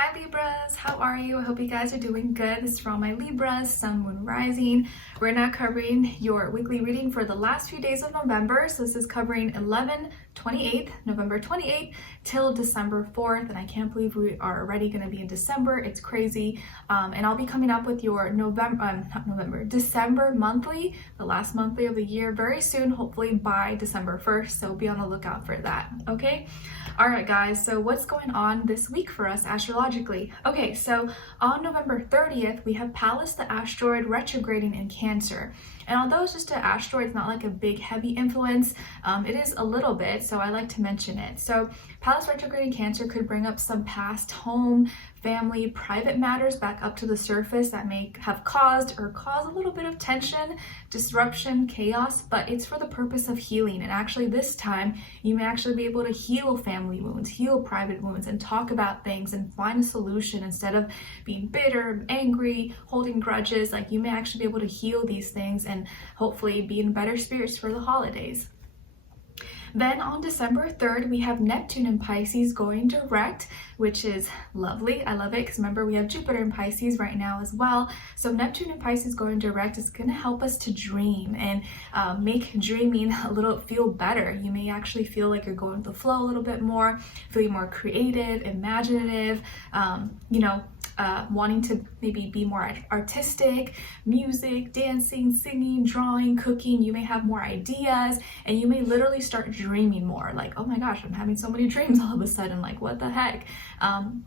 Hi Libras, how are you? I hope you guys are doing good. This is for all my Libras, Sun, Moon, Rising. We're now covering your weekly reading for the last few days of November. So this is covering November 28th till December 4th. And I can't believe we are already going to be in December. It's crazy. And I'll be coming up with your December monthly, the last monthly of the year very soon, hopefully by December 1st. So be on the lookout for that. Okay. All right, guys. So what's going on this week for us astrologically? Okay, so on November 30th, we have Pallas the asteroid retrograding in Cancer. And although it's just an asteroid, it's not like a big heavy influence. It is a little bit, so I like to mention it. So Pallas retrograde in Cancer could bring up some past home, family, private matters back up to the surface that may have caused or cause a little bit of tension, disruption, chaos, but it's for the purpose of healing. And actually this time, you may actually be able to heal family wounds, heal private wounds, and talk about things and find a solution instead of being bitter, angry, holding grudges. Like, you may actually be able to heal these things and hopefully be in better spirits for the holidays. Then on December 3rd, we have Neptune in Pisces going direct, which is lovely. I love it because remember, we have Jupiter in Pisces right now as well. So Neptune in Pisces going direct is going to help us to dream and make dreaming feel better. You may actually feel like you're going with the flow a little bit more, feeling more creative, imaginative, wanting to maybe be more artistic, music, dancing, singing, drawing, cooking. You may have more ideas and you may literally start dreaming more. Like, oh my gosh, I'm having so many dreams all of a sudden. Like, what the heck?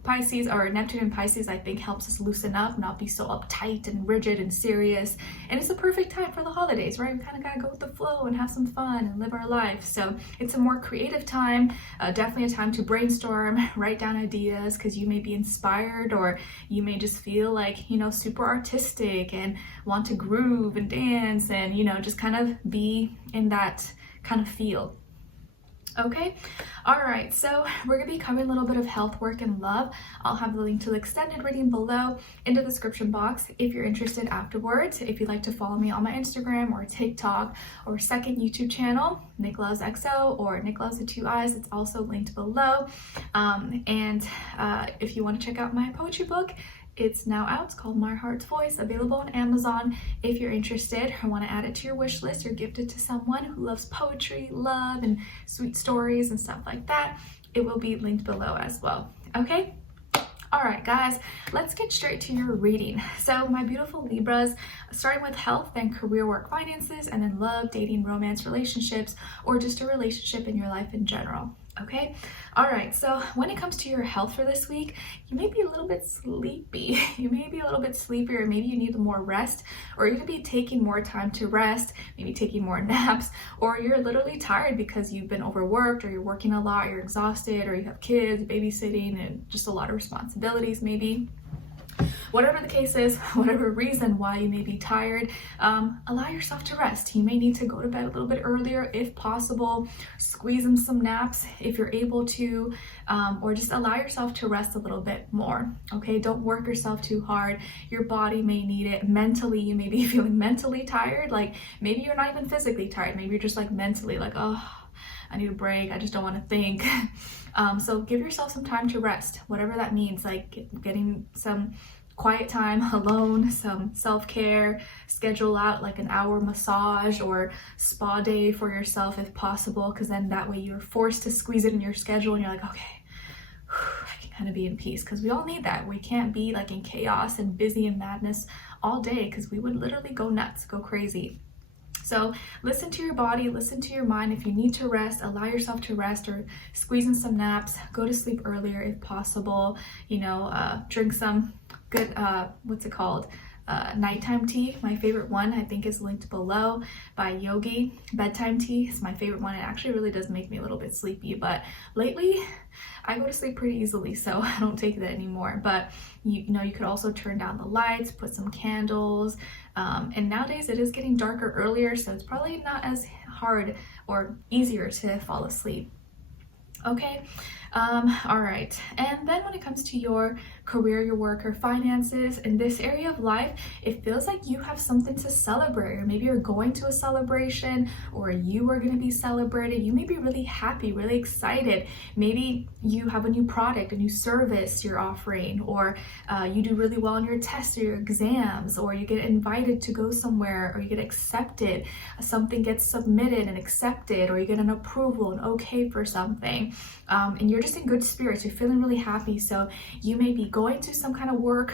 Pisces, or Neptune in Pisces, I think helps us loosen up, not be so uptight and rigid and serious. And it's a perfect time for the holidays, right? We kind of got to go with the flow and have some fun and live our life. So it's a more creative time, definitely a time to brainstorm, write down ideas, because you may be inspired, or you may just feel like, super artistic and want to groove and dance and, just kind of be in that kind of feel. Okay, all right, so we're going to be covering a little bit of health, work, and love. I'll have the link to the extended reading below in the description box if you're interested afterwards. If you'd like to follow me on my Instagram or TikTok or second YouTube channel, Nicloves XO or Nicloves with 2 eyes, it's also linked below. If you want to check out my poetry book, it's now out. It's called My Heart's Voice, available on Amazon. If you're interested or want to add it to your wish list or gift it to someone who loves poetry, love, and sweet stories and stuff like that, it will be linked below as well. Okay? All right, guys, let's get straight to your reading. So my beautiful Libras, starting with health, then career, work, finances, and then love, dating, romance, relationships, or just a relationship in your life in general. Okay, all right, so when it comes to your health for this week, you may be a little bit sleepy. You may be a little bit sleepy, or maybe you need more rest, or you're gonna be taking more time to rest, maybe taking more naps, or you're literally tired because you've been overworked, or you're working a lot, you're exhausted, or you have kids, babysitting, and just a lot of responsibilities maybe. Whatever the case is, whatever reason why you may be tired, allow yourself to rest. You may need to go to bed a little bit earlier if possible, squeeze in some naps if you're able to, or just allow yourself to rest a little bit more, okay? Don't work yourself too hard. Your body may need it. Mentally, you may be feeling mentally tired. Like, maybe you're not even physically tired. Maybe you're just like mentally like, oh, I need a break. I just don't want to think. So give yourself some time to rest, whatever that means, like getting some quiet time alone, some self-care, schedule out like an hour massage or spa day for yourself if possible, because then that way you're forced to squeeze it in your schedule and you're like, okay, I can kind of be in peace, because we all need that. We can't be like in chaos and busy and madness all day, because we would literally go nuts, go crazy. So listen to your body, listen to your mind. If you need to rest, allow yourself to rest, or squeeze in some naps, go to sleep earlier if possible, drink some good, nighttime tea. My favorite one, I think, is linked below by Yogi. Bedtime tea is my favorite one. It actually really does make me a little bit sleepy, but lately I go to sleep pretty easily, so I don't take that anymore. But you could also turn down the lights, put some candles, and nowadays it is getting darker earlier, so it's probably not as hard or easier to fall asleep. Okay, All right. And then when it comes to your career, your work, or finances, in this area of life, it feels like you have something to celebrate, or maybe you're going to a celebration, or you are going to be celebrated. You may be really happy, really excited. Maybe you have a new product, a new service you're offering, or you do really well on your tests or your exams, or you get invited to go somewhere, or you get accepted. Something gets submitted and accepted, or you get an approval, an okay for something. And you're just in good spirits, you're feeling really happy. So you may be going to some kind of work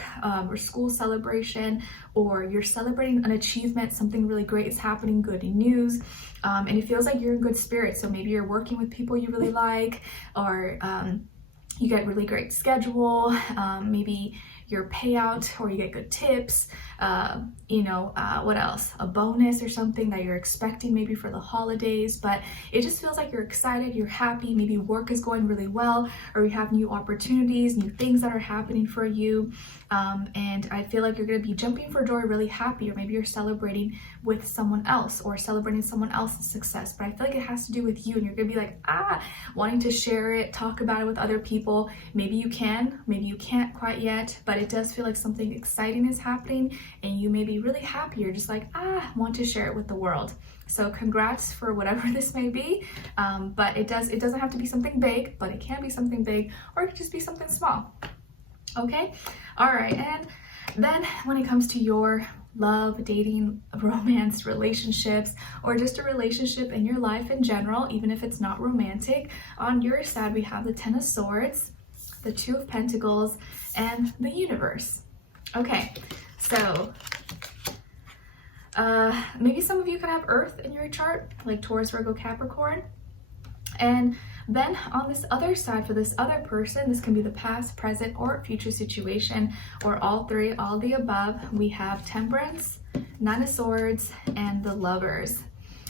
or school celebration, or you're celebrating an achievement, something really great is happening, good news, and it feels like you're in good spirits. So maybe you're working with people you really like, or you get really great schedule, maybe your payout, or you get good tips, what else? A bonus or something that you're expecting maybe for the holidays, but it just feels like you're excited, you're happy, maybe work is going really well, or you have new opportunities, new things that are happening for you, and I feel like you're going to be jumping for joy, really happy, or maybe you're celebrating with someone else, or celebrating someone else's success, but I feel like it has to do with you, and you're going to be like, wanting to share it, talk about it with other people. Maybe you can, maybe you can't quite yet, but it does feel like something exciting is happening, and you may be really happy. You're just like, want to share it with the world. So congrats for whatever this may be, but it doesn't have to be something big, but it can be something big, or it could just be something small. Okay, all right. And then when it comes to your love, dating, romance, relationships, or just a relationship in your life in general, even if it's not romantic, on your side we have the Ten of Swords, the Two of Pentacles, and the Universe. Okay, so maybe some of you could have Earth in your chart, like Taurus, Virgo, Capricorn. And then on this other side, for this other person, this can be the past, present, or future situation, or all three, all the above. We have Temperance, Nine of Swords, and the Lovers.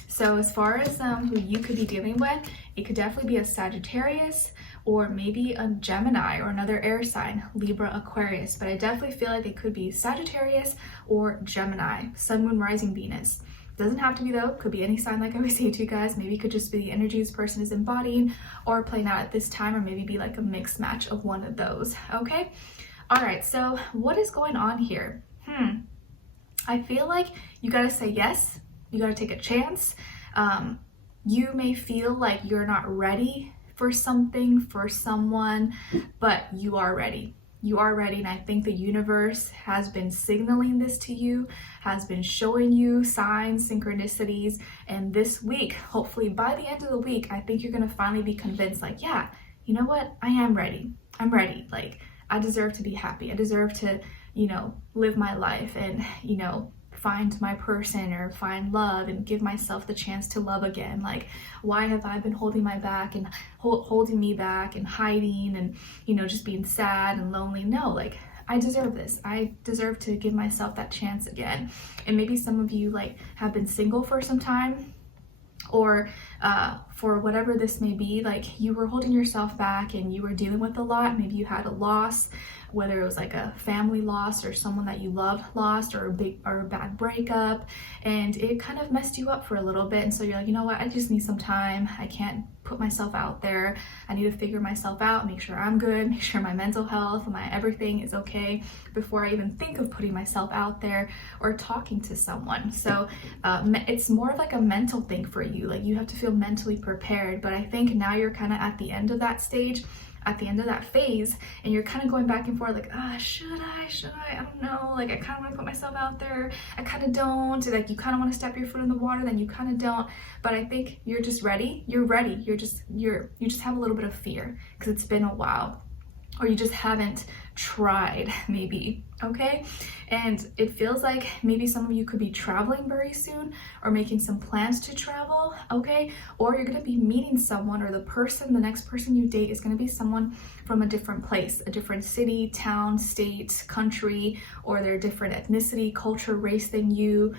So as far as who you could be dealing with, it could definitely be a Sagittarius, or maybe a Gemini, or another air sign, Libra, Aquarius. But I definitely feel like it could be Sagittarius or Gemini, Sun, Moon, Rising, Venus. Doesn't have to be though, could be any sign, like I always say to you guys. Maybe it could just be the energy this person is embodying or playing out at this time, or maybe be like a mixed match of one of those. Okay, all right, so what is going on here? I feel like you gotta say yes, you gotta take a chance. You may feel like you're not ready for something, for someone, but you are ready. You are ready, and I think the universe has been signaling this to you, has been showing you signs, synchronicities, and this week, hopefully by the end of the week, I think you're gonna finally be convinced, like, yeah, you know what, I am ready. I'm ready. Like, I deserve to be happy. I deserve to, live my life and, find my person, or find love, and give myself the chance to love again. Like, why have I been holding my back and holding me back and hiding and just being sad and lonely? No, like, I deserve this. I deserve to give myself that chance again. And maybe some of you have been single for some time, or for whatever this may be, like you were holding yourself back and you were dealing with a lot. Maybe you had a loss, whether it was like a family loss, or someone that you loved lost, or a bad breakup, and it kind of messed you up for a little bit. And so you're like, you know what, I just need some time. I can't put myself out there. I need to figure myself out, make sure I'm good, make sure my mental health, my everything is okay before I even think of putting myself out there or talking to someone. So it's more of like a mental thing for you. Like, you have to feel mentally prepared. But I think now you're kind of at the end of that stage, at the end of that phase, and you're kind of going back and forth, like, should I don't know, like, I kind of want to put myself out there, I kind of don't, like, you kind of want to step your foot in the water, then you kind of don't. But I think you're just ready. You're ready. You just have a little bit of fear because it's been a while, or you just haven't tried, maybe. Okay, and it feels like maybe some of you could be traveling very soon, or making some plans to travel. Okay, or you're going to be meeting someone, or the next person you date is going to be someone from a different place, a different city, town, state, country, or they're different ethnicity, culture, race than you,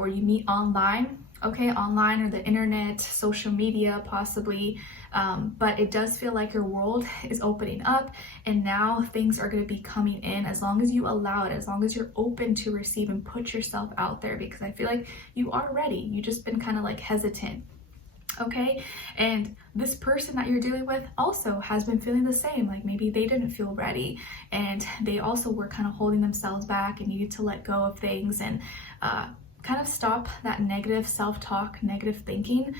or you meet online. Okay, online, or the internet, social media, possibly. But it does feel like your world is opening up, and now things are going to be coming in, as long as you allow it, as long as you're open to receive and put yourself out there, because I feel like you are ready. You've just been kind of like hesitant. Okay, and this person that you're dealing with also has been feeling the same. Like maybe they didn't feel ready and they also were kind of holding themselves back and needed to let go of things and kind of stop that negative self-talk, negative thinking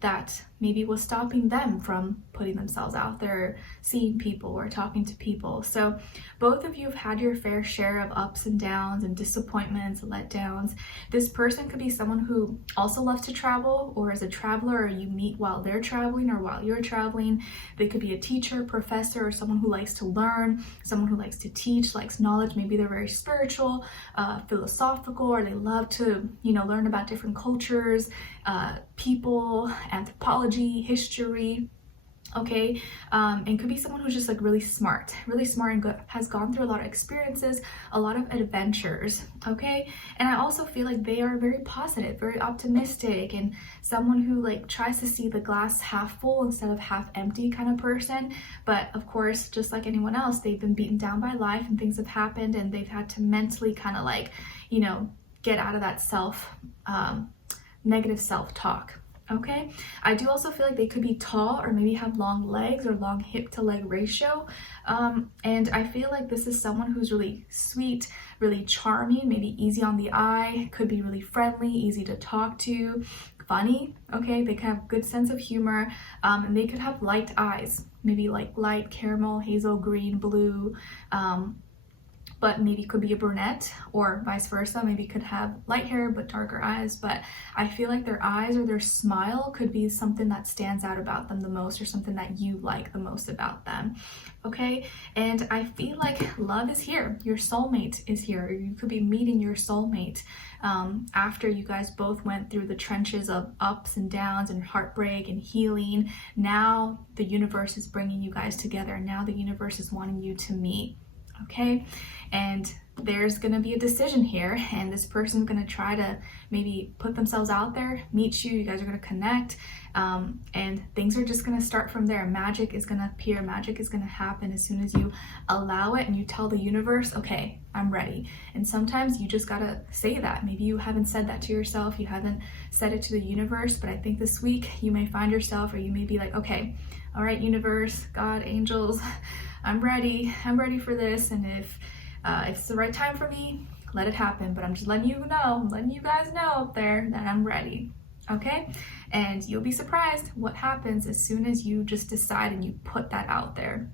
that maybe was stopping them from putting themselves out there, seeing people or talking to people. So both of you have had your fair share of ups and downs and disappointments, letdowns. This person could be someone who also loves to travel or is a traveler, or you meet while they're traveling or while you're traveling. They could be a teacher, professor, or someone who likes to learn, someone who likes to teach, likes knowledge. Maybe they're very spiritual, philosophical, or they love to, learn about different cultures, people, anthropology, history. Okay, and could be someone who's just like really smart and has gone through a lot of experiences, a lot of adventures. Okay, and I also feel like they are very positive, very optimistic, and someone who like tries to see the glass half full instead of half empty kind of person. But of course, just like anyone else, they've been beaten down by life and things have happened, and they've had to mentally kind of like, get out of that negative self-talk. Okay, I do also feel like they could be tall or maybe have long legs or long hip to leg ratio. And I feel like this is someone who's really sweet, really charming, maybe easy on the eye, could be really friendly, easy to talk to, funny. Okay, they could have good sense of humor, and they could have light eyes, maybe like light caramel, hazel, green, blue, but maybe could be a brunette, or vice versa. Maybe could have light hair but darker eyes. But I feel like their eyes or their smile could be something that stands out about them the most, or something that you like the most about them. Okay, and I feel like love is here. Your soulmate is here. You could be meeting your soulmate after you guys both went through the trenches of ups and downs and heartbreak and healing. Now the universe is bringing you guys together. Now the universe is wanting you to meet. Okay, and there's gonna be a decision here, and this person's gonna try to maybe put themselves out there, meet you guys are gonna connect, and things are just gonna start from there. Magic is gonna appear, magic is gonna happen as soon as you allow it and you tell the universe, okay, I'm ready. And sometimes you just gotta say that. Maybe you haven't said that to yourself, you haven't said it to the universe, but I think this week you may find yourself, or you may be like, okay, all right, universe, God, angels, I'm ready for this, and if it's the right time for me, let it happen. But I'm just letting you guys know out there that I'm ready. Okay, and you'll be surprised what happens as soon as you just decide and you put that out there.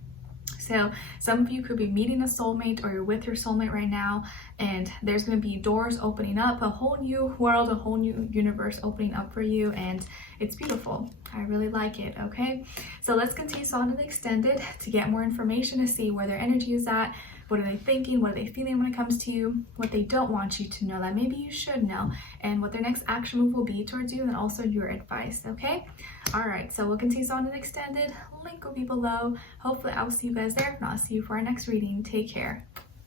So some of you could be meeting a soulmate, or you're with your soulmate right now, and there's going to be doors opening up, a whole new world, a whole new universe opening up for you, and it's beautiful. I really like it. Okay, so let's continue on to the extended to get more information, to see where their energy is at. What are they thinking? What are they feeling when it comes to you? What they don't want you to know that maybe you should know, and what their next action move will be towards you, and also your advice. Okay, all right, so we'll continue on to the extended. Link will be below. Hopefully I'll see you guys there. If not, I'll see you for our next reading. Take care.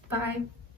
Bye.